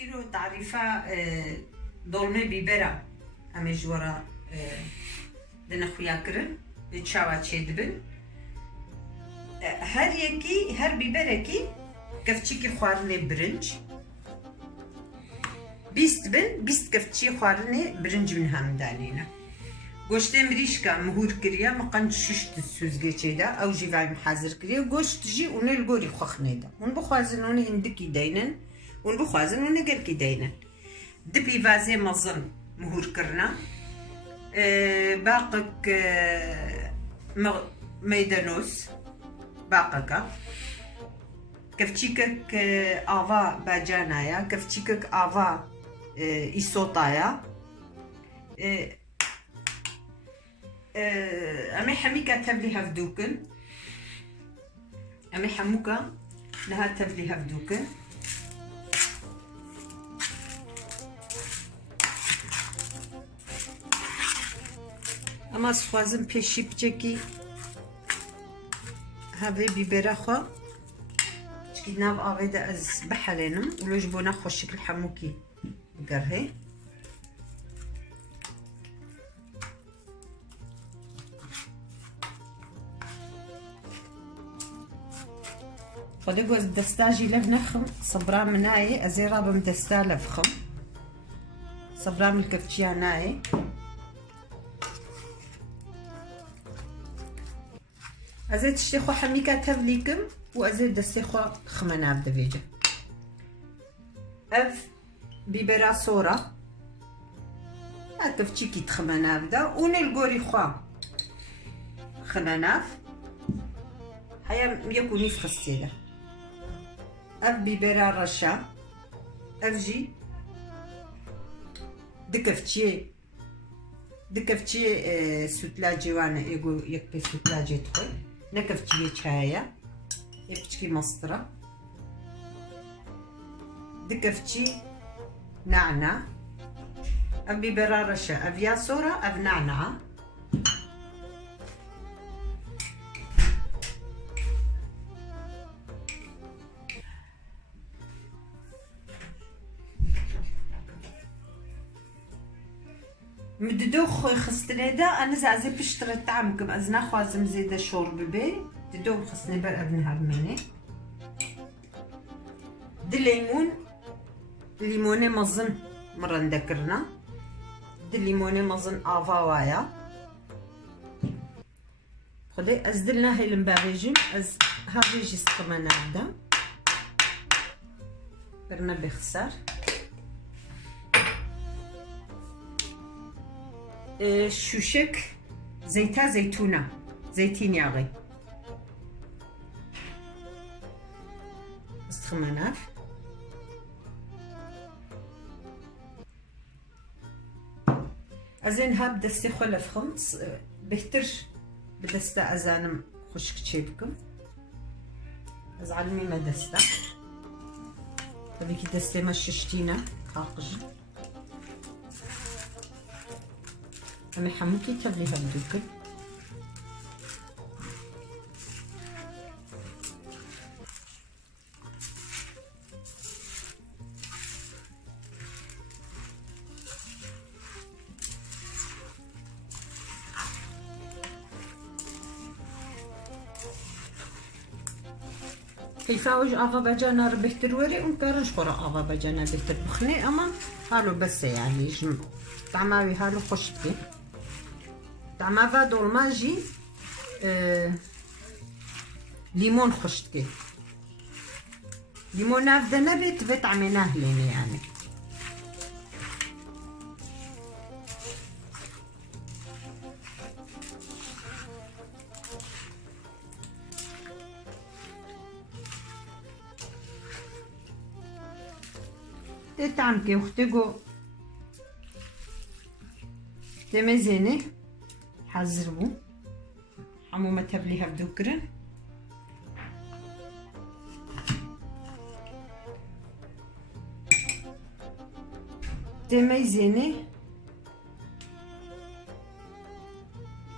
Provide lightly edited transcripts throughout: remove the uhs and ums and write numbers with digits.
ایرو تعریفه دولمه بیبره همه جوارا دنه خویا کرن چاوا چه دبن هر بیبرکی کفچی که خوارنه برنج بیست کفچی خوارنه برنج من هم دانینه گوشت مریشکا مهور کریه مقن ششت سوزگه چه ده او جیوای محضر کریه گوشت جی اونه الگوری خوخنه ده اون بخوازن اونه هندکی دینن اون بخوازن اونه گرکی دینن دبی وازه مزن مهور کرنا باقك ميدانوس باقكا كفتشيكك آفا باجانايا كفتشيكك آفا إيسوطايا أمي حميكا تبلي هفدوكن أمي حموكا لها تبلي هفدوكن اما سخوازم پیشی بچکی هاوی بیبره خوا چکی ناو آوی ده از بحلینم ولوش بونا خوش شکل حموکی بگره خودی گوز دستاجی لب نخم صبرا منای ازی رابم دستا لفخم صبرا من کفچیا نای ازيد تشتيخو حميكا تفليكم وازيد دستيخو خمناف دفيجة اف بيبرا صورة هاتف تشيكي تخمناف دا ونلقوري خوا خناناف هيا يكوني في خسيدة اف بيبرا رشا اف جي دكفتشي سوتلاجي وانا يكبي سوتلاجي تخل نكفتشي شاية يكفتشي مسطرة دكفتشي نعناع أبي برارشة أبي ياسورة أب نعناع مددوخ خستني دا أنا زعزي بشتري طعمكم أزنا خوازم زيدا شورب بي ددوخ خستني بر أبنها بميني دي ليموني مزن مرة نذكرنا دي ليموني مزن آفاوايا خدي أزدلنا هاي المباغيجم أز هاغيجي سقمنا عبدا برنا بخسار شوشك زيتا زيتونة زيتين ياغي استخمناف أزين هاب دستي خلف خمس بهترش بدستا أزانم خشك تشيبكم أزعلمي ما دستا تبيكي دستي ما ششتينا خاقج أمي حموكي تبلي هبدوكي كيفاوج آفا بجانا ربحتر وري ونكرنش خورا آفا بجانا بهتر بخني أما هالو بس يعني جم طعماوي هالو خوشتي طعماوا دولماجي ليمون خوشتكي ليمون نافذة نبت بطعمناه ليني يعني تتعمكي وختقو تمزيني حزربو حمومة تبليها بدوكرن تمزيني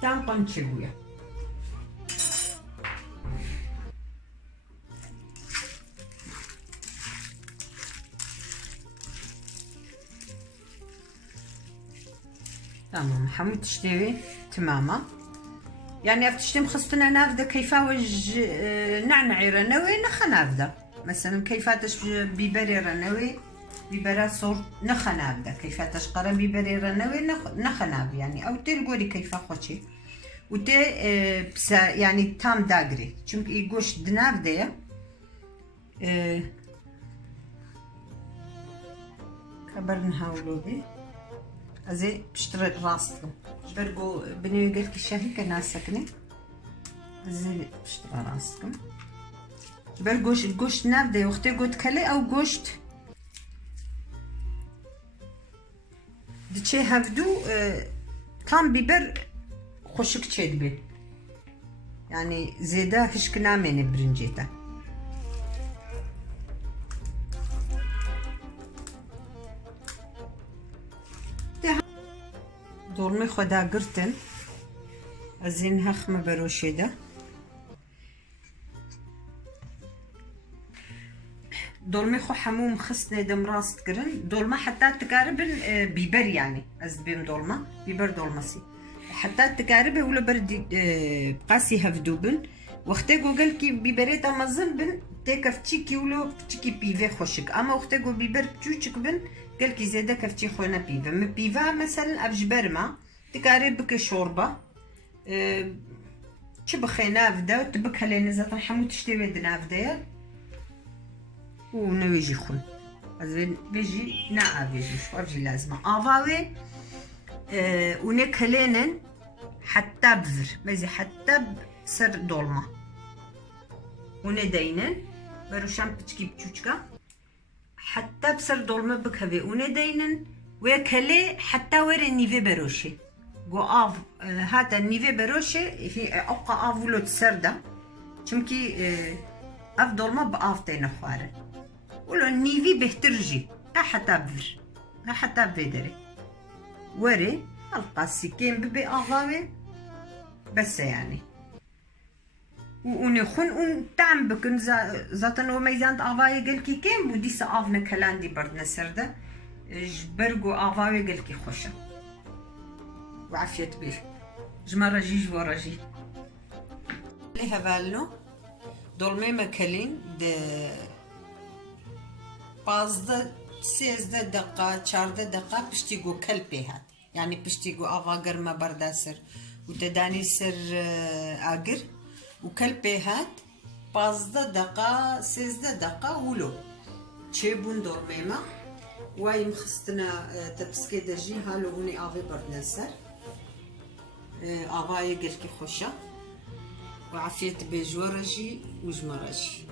تام قنشبويا تمام حمود تشتوي تماما يعني افتشتم خصتنا نافذة كيفا وج نعنعي رنوي نخ نافذة مثلا كيفاتش بيبري رنوي بيبرا صور نخ نافذة كيفاتش قرا بيبري رنوي نخ نافذة يعني او تلقوري كيفا خوشي وتي بس يعني تام داغري çünkü يقوش دنافذة كبرنها ولودي ازي بشتري راسكم برقو بني قلت الشهي كناس سكني ازي بشتري راسكم برقوش القشت نافذة وقتي قلت كلي او قشت دچه هفدو tam biber خوشک چید بید yani زیده هشک نامینه برنجیتا dolma خدا گرتن از این هخمه بروشیده dolma خو حموم خسنه دم راست کرن dolma حتی تقاربن biber yani از بیم dolma biber dolması حتى تقاربه ولا برد قاسي هفدوبن وقتي قال كي بيبريتا مزن بن تكفتي كيلو فتي بيفي خوشك اما وقتي قال بيبر بتوچك بن قال كي زياده كفتي خونا بيفا ما بيفا مثلا افجبرما تقاربك شوربه تبخي نافده وتبك لين زات حمو تشتي نافده ونويجي خون ازين بيجي نا بيجي شو افجي لازمه افاوي ونكلينن حتى بذر مزي حتى بسر دولما وندينن بروشان بتشكي بتشوشكا حتى بسر دولما بكهوي وندينن وكلي حتى وري نيفي بروشي قو اف هذا نيفي بروشي هي ابقى افولو تسردا چونكي اف دولما باف تينا خواره ولو نيفي بهترجي حتى بذر حتى بيدري وري القاسي كين ببي اغاوي بس يعني ونخون ونتعم بكن زاتن وميزان اغاوي قلكي كين بودي سافنا كلاندي بردنا سرده جبرقو اغاوي قلكي خوشة وعافية بيه جمرة جيج ورجي ليها بالنو دولمي مكلين ده بازده 13 دقيقة 14 دقيقة بشتيقو كلبي هات يعني بشتيقو آغا قرمة بردا سر وتداني سر آقر وكلبي هات 15 دقيقة 16 دقيقة ولو تشيبون دور ميما واي مخستنا تبسكي درجي هالو هوني آغي بردا سر آغا يقلكي خوشة وعافية بيجورجي وجمرجي